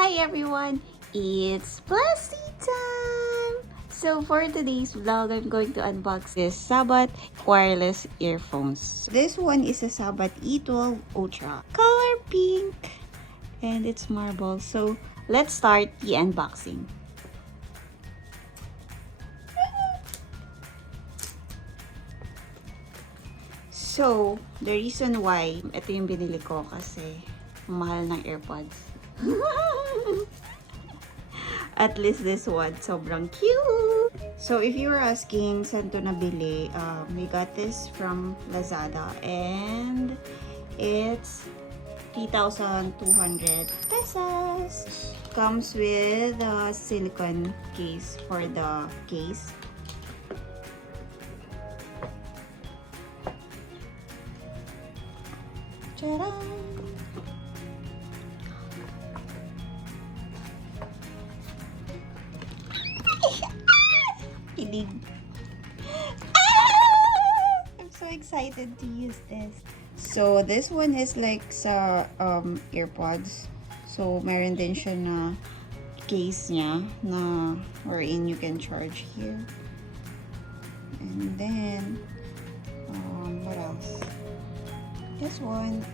Hi everyone, it's plastic time! So for today's vlog, I'm going to unbox this Sabbat wireless earphones. This one is a Sabbat E12 Ultra, color pink, and it's marble. So let's start the unboxing. So, the reason why ito yung binili ko kasi mahal ng AirPods. At least this one, sobrang cute! So, if you were asking saan to nabili, we got this from Lazada and it's 3,200 pesos. Comes with a silicone case for the case. Tcharam! Kilig. I'm so excited to use this. So, this one is like sa AirPods. So, meron din siya na case niya na wherein you can charge here. And then, what else? This one.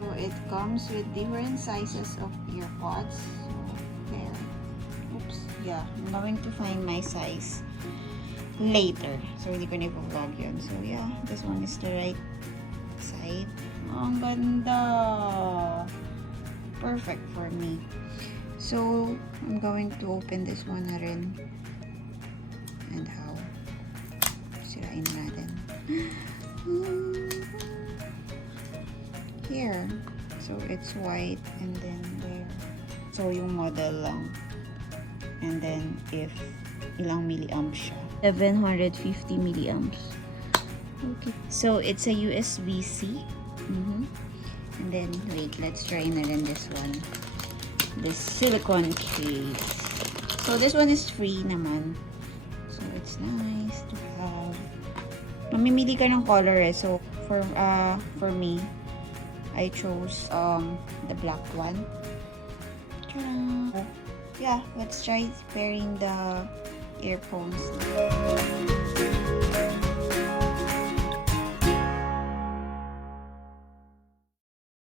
So it comes with different sizes of earpods. So there. Oops. Yeah, I'm going to find my size later. So hindi ko na i-vlog yun. So yeah, this one is the right side. Oh, ang ganda. Perfect for me. So, I'm going to open this one na rin. And how? Sirain natin. Here. So, it's white and then there. So, yung model lang. And then, if ilang milliamps siya. 750 milliamps. Okay. So, it's a USB-C. And then, wait, let's try na rin this one. The silicone case. So this one is free naman. So it's nice to have. Mamimili ka ng color eh. So for me, I chose the black one. Ta-da! Yeah, let's try pairing the earphones.